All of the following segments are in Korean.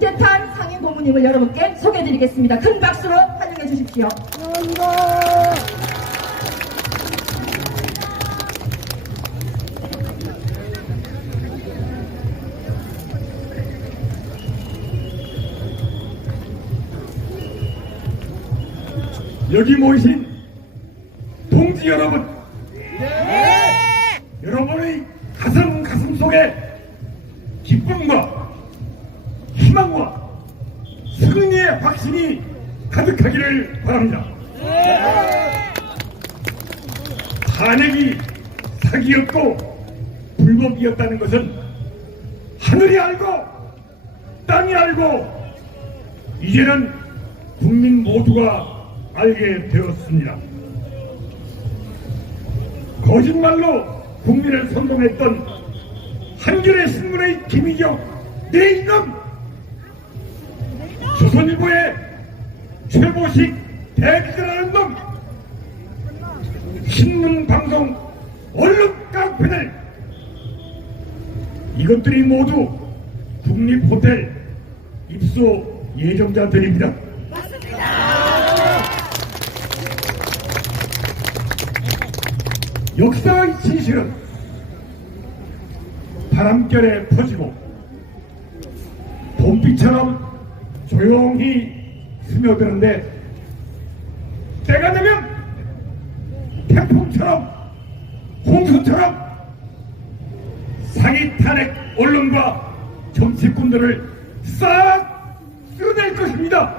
문재탄 상임 고문님을 여러분께 소개해드리겠습니다. 큰 박수로 환영해 주십시오. 여기 모이신 동지 여러분, 여러분의 가슴 가슴 속에 기쁨과 희망과 승리의 확신이 가득하기를 바랍니다. 탄핵이 사기였고 불법이었다는 것은 하늘이 알고 땅이 알고 이제는 국민 모두가 알게 되었습니다. 거짓말로 국민을 선동했던 한겨레 신문의 김희경 내 이놈 조선일보의 최보식 대기자라는 놈 신문 방송 언론 깡패들 이것들이 모두 국립호텔 입소 예정자들입니다. 역사의 진실은 바람결에 퍼지고 봄비처럼 조용히 스며드는데 때가 되면 태풍처럼 홍수처럼 사기 탄핵 언론과 정치꾼들을 싹 쓸어낼 것입니다.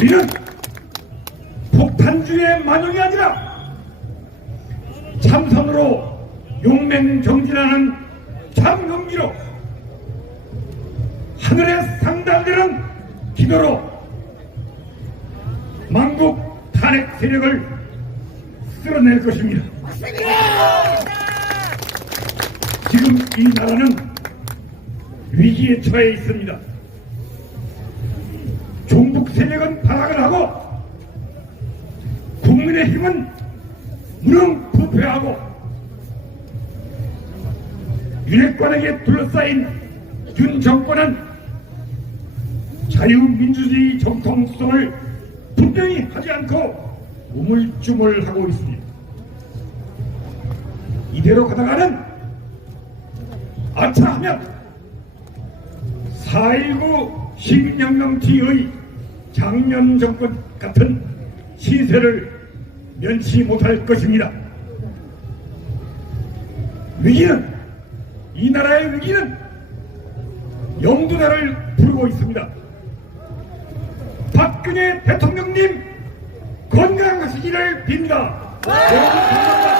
우리는 폭탄주의 만용이 아니라 참선으로 용맹정진하는 참용기로 하늘에 상달되는 기도로 만국 탄핵 세력을 쓸어낼 것입니다. 지금 이 나라는 위기에 처해 있습니다. 종북 세력은 발악을 하고 국민의 힘은 무능부패하고 윤핵관에게 둘러싸인 윤 정권은 자유민주주의 정통성을 분명히 하지 않고 우물쭈물하고 있습니다. 이대로 가다가는 아차하면 4.19 시민혁명 뒤의 작년 정권 같은 시세를 면치 못할 것입니다. 위기는 이 나라의 위기는 영두나를 부르고 있습니다. 박근혜 대통령님 건강하시기를 빕니다. 여러분 감사합니다.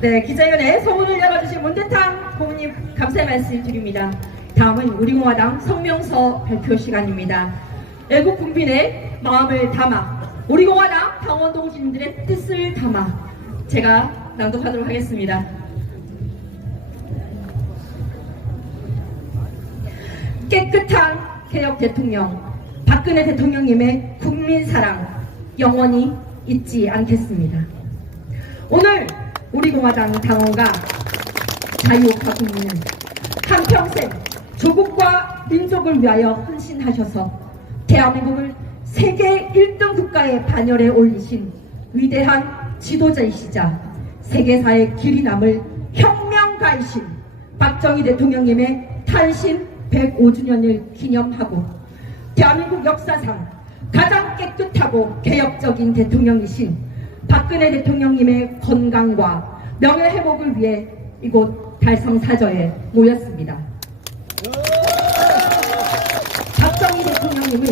네, 기자회견에 소문을 열어주신 문대탄 고문님 감사의 말씀 드립니다. 다음은 우리공화당 성명서 발표 시간입니다. 애국 국민의 마음을 담아 우리공화당 당원 동지님들의 뜻을 담아 제가 낭독하도록 하겠습니다. 깨끗한 개혁 대통령 박근혜 대통령님의 국민 사랑 영원히 잊지 않겠습니다. 오늘 우리 공화당 당원과 자유파 국민은 한평생 조국과 민족을 위하여 헌신하셔서 대한민국을 세계 1등 국가의 반열에 올리신 위대한 지도자이시자 세계사의 길이 남을 혁명가이신 박정희 대통령님의 탄신 105주년을 기념하고 대한민국 역사상 가장 깨끗하고 개혁적인 대통령이신 박근혜 대통령님의 건강과 명예 회복을 위해 이곳 달성사저에 모였습니다. 박정희 대통령님은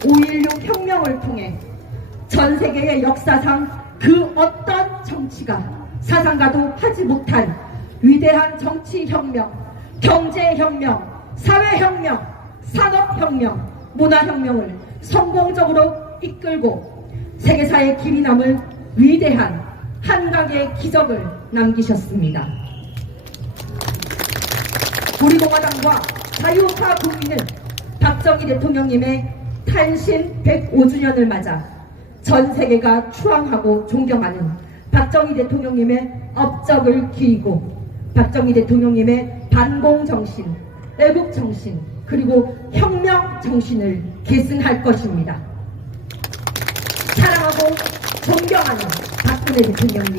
5.16 혁명을 통해 전 세계의 역사상 그 어떤 정치가 사상가도 하지 못한 위대한 정치혁명, 경제혁명, 사회혁명, 산업혁명, 문화혁명을 성공적으로 이끌고 세계사의 길이 남을 위대한 한강의 기적을 남기셨습니다. 우리 공화당과 자유파 국민은 박정희 대통령님의 탄신 105주년을 맞아 전 세계가 추앙하고 존경하는 박정희 대통령님의 업적을 기리고 박정희 대통령님의 반공 정신, 애국 정신, 그리고 혁명 정신을 계승할 것입니다. 사랑하고 존경하는 박근혜 대통령님.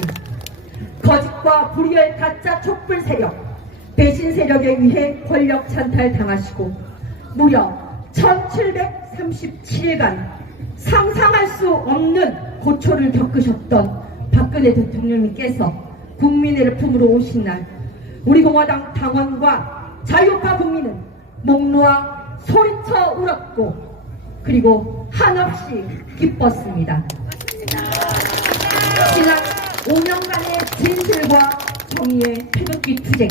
거짓과 불의의 가짜 촛불 세력, 배신 세력에 의해 권력 찬탈 당하시고 무려 1737일간 상상할 수 없는 고초를 겪으셨던 박근혜 대통령님께서 국민의 품으로 오신 날 우리 공화당 당원과 자유파 국민은 목 놓아 소리쳐 울었고 그리고 한없이 기뻤습니다. 지난 5년간의 진실과 정의의 태극기 투쟁,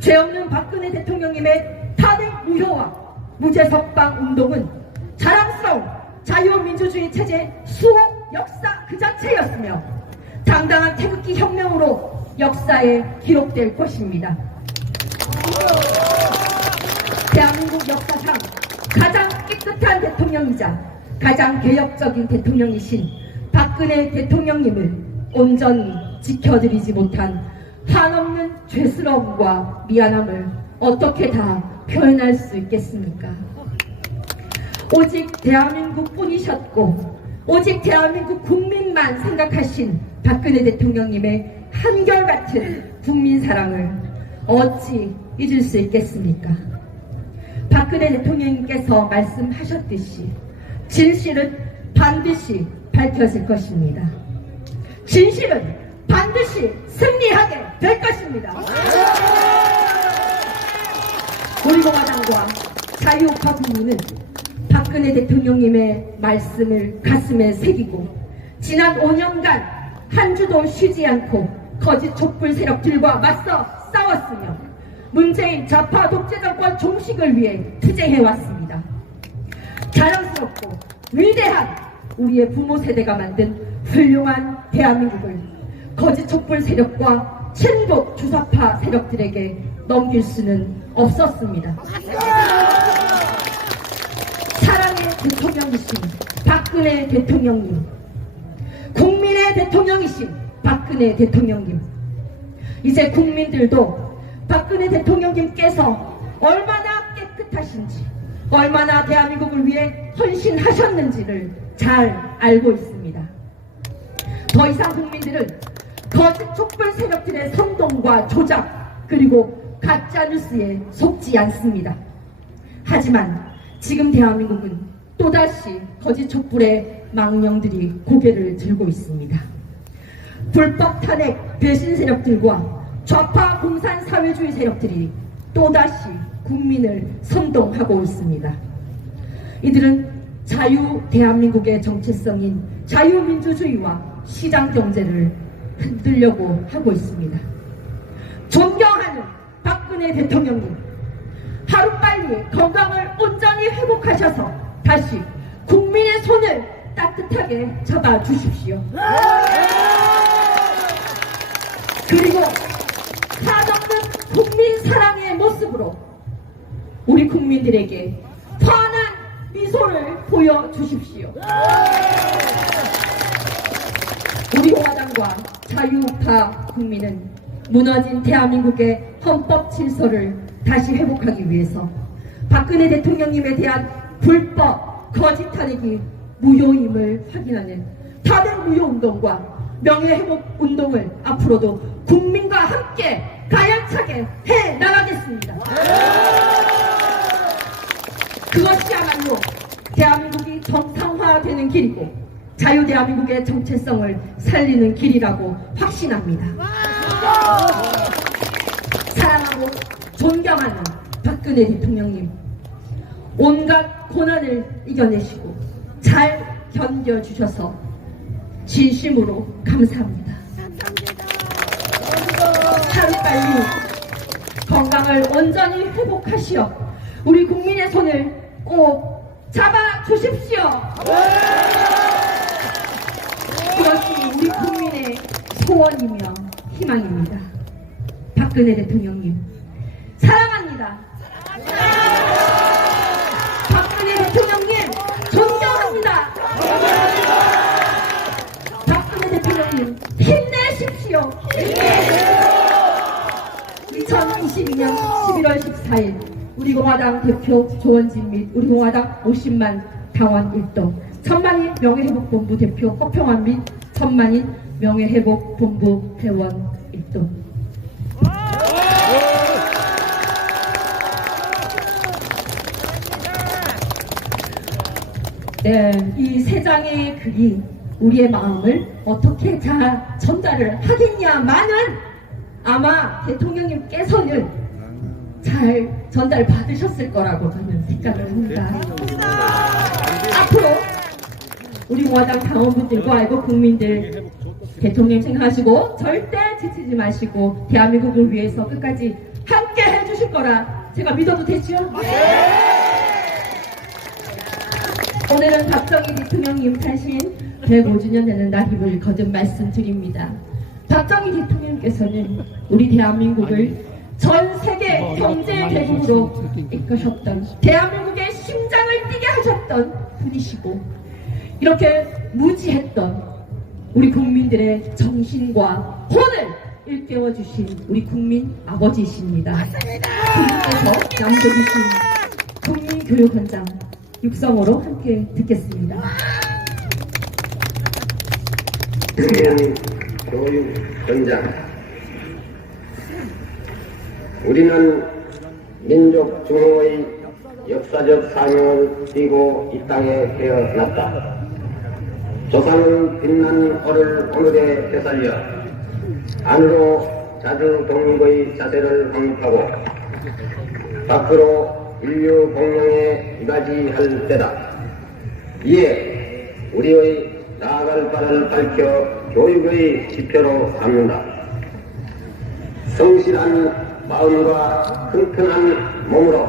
죄 없는 박근혜 대통령님의 탄핵 무효와 무죄 석방 운동은 자랑스러운 자유민주주의 체제 수호 역사 그 자체였으며 당당한 태극기 혁명으로 역사에 기록될 것입니다. 대한민국 역사상 가장 깨끗한 대통령이자 가장 개혁적인 대통령이신 박근혜 대통령님을 온전히 지켜드리지 못한 한없는 죄스러움과 미안함을 어떻게 다 표현할 수 있겠습니까? 오직 대한민국 뿐이셨고 오직 대한민국 국민만 생각하신 박근혜 대통령님의 한결같은 국민 사랑을 어찌 잊을 수 있겠습니까? 박근혜 대통령님께서 말씀하셨듯이 진실은 반드시 밝혀질 것입니다. 진실은 반드시 승리하게 될 것입니다. 우리 공화당과 자유파 국민은 박근혜 대통령님의 말씀을 가슴에 새기고 지난 5년간 한 주도 쉬지 않고 거짓 촛불 세력들과 맞서 싸웠으며 문재인 좌파 독재 정권 종식을 위해 투쟁해왔습니다. 자랑스럽고 위대한 우리의 부모 세대가 만든 훌륭한 대한민국을 거짓 촛불 세력과 친북 주사파 세력들에게 넘길 수는 없었습니다. 사랑의 대통령이신 박근혜 대통령님, 국민의 대통령이신 박근혜 대통령님, 이제 국민들도 박근혜 대통령님께서 얼마나 깨끗하신지, 얼마나 대한민국을 위해 헌신하셨는지를 잘 알고 있습니다. 더 이상 국민들은 거짓 촛불 세력들의 선동과 조작, 그리고 가짜뉴스에 속지 않습니다. 하지만 지금 대한민국은 또다시 거짓 촛불의 망령들이 고개를 들고 있습니다. 불법 탄핵 배신 세력들과 좌파 공산 사회주의 세력들이 또다시 국민을 선동하고 있습니다. 이들은 자유 대한민국의 정체성인 자유민주주의와 시장 경제를 흔들려고 하고 있습니다. 존경하는 박근혜 대통령님, 하루빨리 건강을 온전히 회복하셔서 다시 국민의 손을 따뜻하게 잡아 주십시오. 그리고 사정는 국민 사랑의 모습으로 우리 국민들에게 환한 미소를 보여주십시오. 우리 공화당과 자유파 국민은 무너진 대한민국의 헌법 질서를 다시 회복하기 위해서 박근혜 대통령님에 대한 불법 거짓 탄핵이 무효임을 확인하는 탄핵 무효 운동과 명예회복 운동을 앞으로도 국민과 함께 가열차게 해 나가겠습니다. 그것이야말로 대한민국이 정상화되는 길이고 자유 대한민국의 정체성을 살리는 길이라고 확신합니다. 사랑하고 존경하는 박근혜 대통령님, 온갖 고난을 이겨내시고 잘 견뎌주셔서 진심으로 감사합니다. 하루빨리 건강을 온전히 회복하시어 우리 국민의 손을 꼭 잡아 주십시오. 그것이 우리 국민의 소원이며 희망입니다. 박근혜 대통령님 사랑합니 대통령 2022년 11월 14일 우리 공화당 대표 조원진 및 우리 공화당 50만 당원 일동 천만인 명예회복본부 대표 꽃평환 및 천만인 명예회복본부 회원 일동. 네, 이 세 장의 글이 우리의 마음을 어떻게 잘 전달을 하겠냐마는 아마 대통령님께서는 잘 전달 받으셨을 거라고 저는 생각을 합니다. 앞으로 우리 공화당 당원분들과 애국 국민들 대통령 생각하시고 절대 지치지 마시고 대한민국을 위해서 끝까지 함께 해주실 거라 제가 믿어도 되죠? 오늘은 박정희 대통령님 탄신 105주년 되는 날임을 거듭 말씀드립니다. 박정희 대통령께서는 우리 대한민국을 전 세계 경제 대국으로 이끄셨던 대한민국의 심장을 뛰게 하셨던 분이시고 이렇게 무지했던 우리 국민들의 정신과 혼을 일깨워 주신 우리 국민 아버지이십니다. 그분께서 남겨주신 국민교육원장 육성으로 함께 듣겠습니다. 교육 현장 우리는 민족 중흥의 역사적 사명을 띠고 이 땅에 태어났다. 조상의 빛난 얼을 오늘에 되살려 안으로 자주 독립의 자세를 확립하고 밖으로 인류 공룡에 이바지할 때다. 이에 우리의 나아갈 바를 밝혀 교육의 지표로 삼는다. 성실한 마음과 튼튼한 몸으로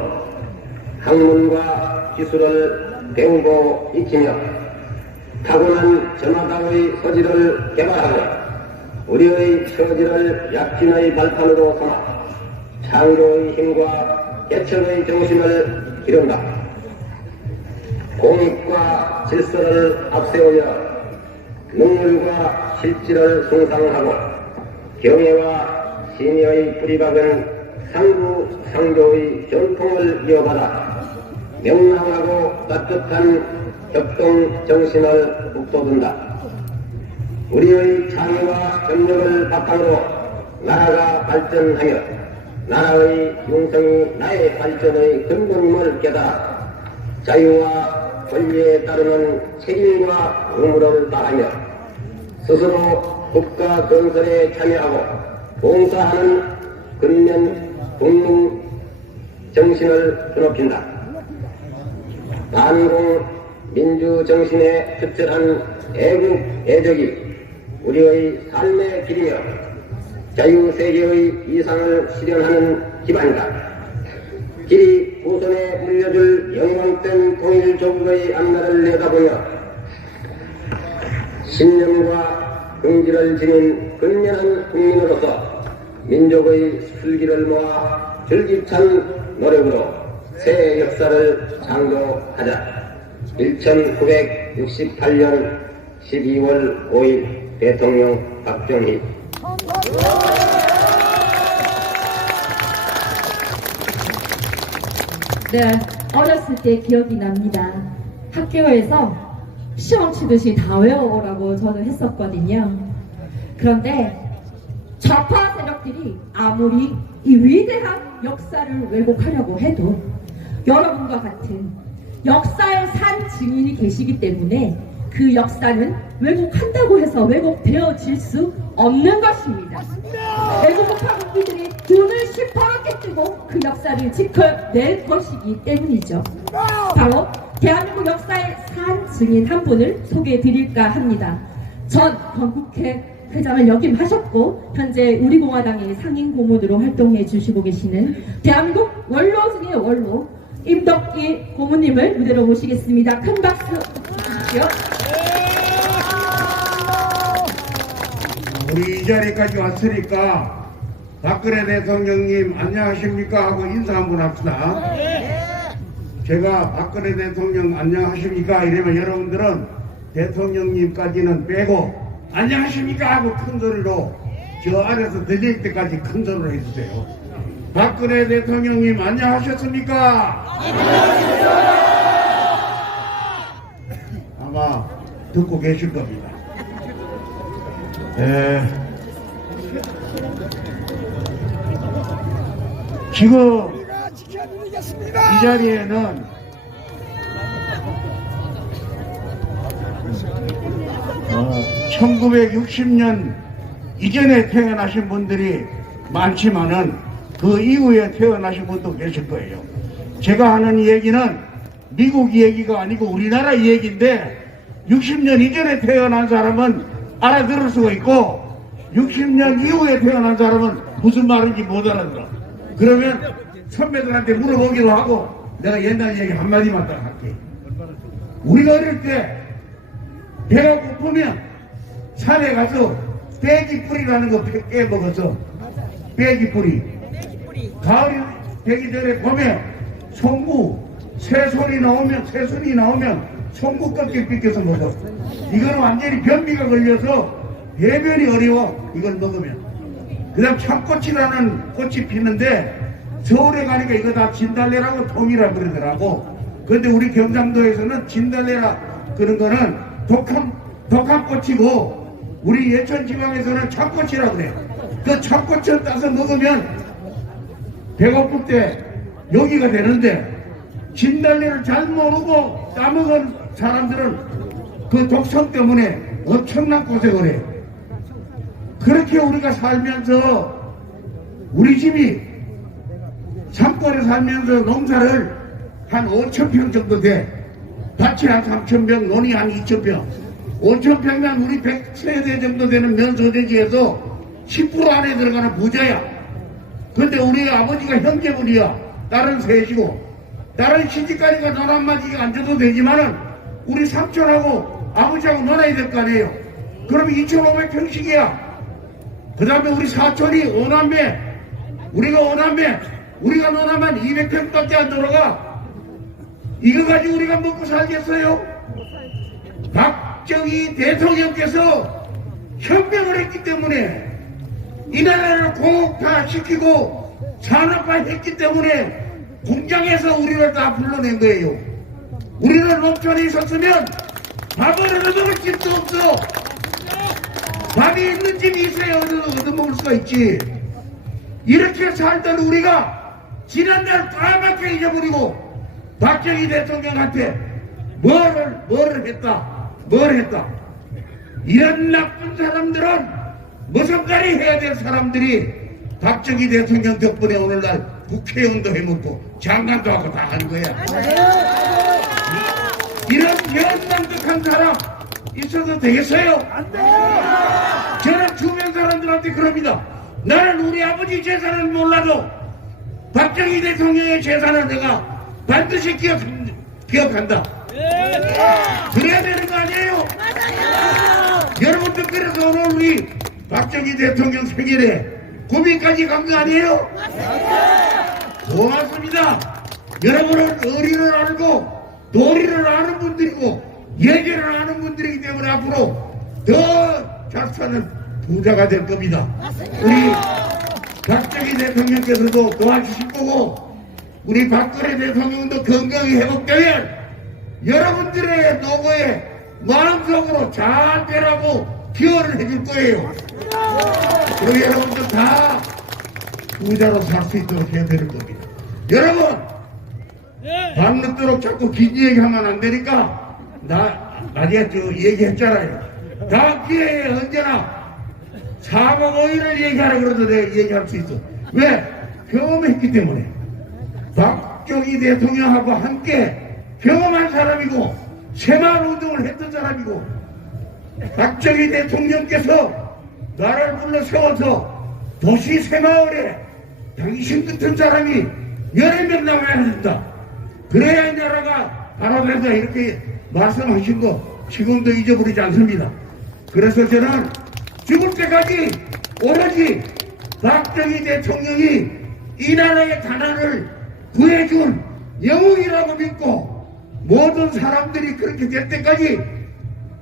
학문과 기술을 배우고 익히며 타고난 저마다의 소질을 개발하고 우리의 처지를 약진의 발판으로 삼아 창조의 힘과 개척의 정신을 기른다. 공익과 질서를 앞세우며 능률과 실질을 숭상하고 경애와 신의의 뿌리박은 상부 상조의 전통을 이어받아 명랑하고 따뜻한 협동 정신을 북돋운다. 우리의 창의와 전력을 바탕으로 나라가 발전하며 나라의 융성이 나의 발전의 근본임을 깨달아 자유와 권리에 따르는 책임과 의무를 다하며 스스로 국가 건설에 참여하고 봉사하는 근면 국민 정신을 드높인다. 반공 민주 정신에 특별한 애국 애적이 우리의 삶의 길이며 자유세계의 이상을 실현하는 기반이다. 길이 후손에 물려줄 영광된 통일조국의 앞날을 내다보며 신념과 긍지를 지닌 근면한 국민으로서 민족의 슬기를 모아 줄기찬 노력으로 새 역사를 창조하자. 1968년 12월 5일 대통령 박정희 네, 어렸을 때 기억이 납니다. 학교에서 시험 치듯이 다 외워오라고 저는 했었거든요. 그런데 좌파 세력들이 아무리 이 위대한 역사를 왜곡하려고 해도 여러분과 같은 역사의 산 증인이 계시기 때문에 그 역사는 왜곡한다고 해서 왜곡되어질 수 없는 것입니다. 외국파 국민들이 돈을 시퍼렇게 뜨고 그 역사를 지켜낼 것이기 때문이죠. 바로 대한민국 역사의 산 증인 한 분을 소개해 드릴까 합니다. 전 건국회 회장을 역임하셨고 현재 우리 공화당의 상임 고문으로 활동해 주시고 계시는 대한민국 원로 중의 원로 임덕기 고문님을 무대로 모시겠습니다. 큰 박수 주십시오. 우리 이 자리까지 왔으니까 박근혜 대통령님 안녕하십니까 하고 인사 한번 합시다. 제가 박근혜 대통령 안녕하십니까 이러면 여러분들은 대통령님까지는 빼고 안녕하십니까 하고 큰 소리로 저 안에서 들릴 때까지 큰 소리로 해주세요. 박근혜 대통령님 안녕하셨습니까? 아마 듣고 계실 겁니다. 에, 지금 이 자리에는 어, 1960년 이전에 태어나신 분들이 많지만은 그 이후에 태어나신 분도 계실 거예요. 제가 하는 얘기는 미국 얘기가 아니고 우리나라 얘기인데 60년 이전에 태어난 사람은 알아들을 수가 있고 60년 이후에 태어난 사람은 무슨 말인지 못 알아들어. 그러면 선배들한테 물어보기도 하고 내가 옛날 얘기 한마디만 딱 할게. 우리가 어릴 때 배가 고프면 산에 가서 빼기 뿌리라는 거 깨 먹어서 빼기 뿌리. 가을이 되기 전에 봄에 송구 새소리 나오면 새순이 나오면 송구 껍질 삐껴서 먹어. 이거는 완전히 변비가 걸려서 배변이 어려워. 이걸 먹으면. 그다음 참꽃이라는 꽃이 피는데 서울에 가니까 이거 다 진달래라고 통이라 그러더라고. 근데 우리 경상도에서는 진달래라 그런 거는 독한 독한 꽃이고 우리 예천 지방에서는 참꽃이라고 그래. 그 참꽃을 따서 먹으면 배고플 때 여기가 되는데 진달래를 잘 모르고 따먹은 사람들은 그 독성 때문에 엄청난 고생을 해. 그렇게 우리가 살면서 우리 집이 산골에 살면서 농사를 한 5천 평 정도 돼. 밭이 한 3천 평, 논이 한 2천 평. 5천 평면 우리 100세대 정도 되는 면소재지에서 10% 안에 들어가는 부자야. 근데 우리 아버지가 형제분이야. 딸은 셋이고. 딸은 시집가니까 논 한마디가 안 줘도 되지만은 우리 삼촌하고 아버지하고 놀아야 될 거 아니에요. 그러면 2,500평씩이야. 그 다음에 우리 사촌이 오남매, 우리가 오남매, 우리가 노나면 200평밖에 안 들어가. 이거 가지고 우리가 먹고 살겠어요? 박정희 대통령께서 현명을 했기 때문에 이 나라를 공업화시키고 산업화했기 때문에 공장에서 우리를 다 불러낸 거예요. 우리는 농촌에 있었으면 밥을 얻어먹을 집도 없어. 밥이 있는 집이 있어야 얻어, 얻어먹을 수가 있지. 이렇게 살던 우리가 지난날 까맣게 잊어버리고 박정희 대통령한테 뭐를 뭐를 했다 뭘 했다 이런 나쁜 사람들은 무슨까지 해야 될 사람들이 박정희 대통령 덕분에 오늘날 국회의원도 해먹고 장관도 하고 다 하는 거야 이런 연망덕한 사람 있어도 되겠어요? 저는 주변 사람들한테 그럽니다. 나는 우리 아버지 재산을 몰라도 박정희 대통령의 재산을 내가 반드시 기억, 기억한다. 그래야 되는 거 아니에요? 여러분들 그래서 오늘 우리 박정희 대통령 생일에 구미까지 간 거 아니에요? 고맙습니다. 여러분은 어리를 알고 도리를 아는 분들이고 예제를 아는 분들이기 때문에 앞으로 더잘 사는 부자가 될 겁니다. 우리 박정희 대통령께서도 도와주실 거고 우리 박근혜 대통령도 건강히 회복되면 여러분들의 노고에 마음속으로 잘 되라고 기원을 해줄 거예요. 그리고 여러분들 다 부자로 살 수 있도록 해야 되는 겁니다. 여러분 밤늦도록 자꾸 긴 얘기하면 안 되니까 나 나중에 저 얘기했잖아요. 다음 기회에 언제나 사법 오일을 얘기하라 그래도 내가 얘기할 수 있어. 왜? 경험했기 때문에. 박정희 대통령하고 함께 경험한 사람이고 새마을 운동을 했던 사람이고 박정희 대통령께서 나를 불러 세워서 도시 새마을에 당신 같은 사람이 여러 명 나와야 된다. 그래야 이 나라가 바라된다 이렇게 말씀하신 거 지금도 잊어버리지 않습니다. 그래서 저는 죽을 때까지 오로지 박정희 대통령이 이 나라의 가난을 구해준 영웅이라고 믿고 모든 사람들이 그렇게 될 때까지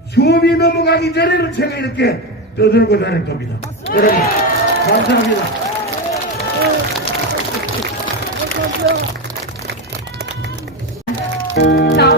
수업이 넘어가기 전에는 제가 이렇게 떠들고 다닐 겁니다. 여러분 감사합니다. 감사합니다.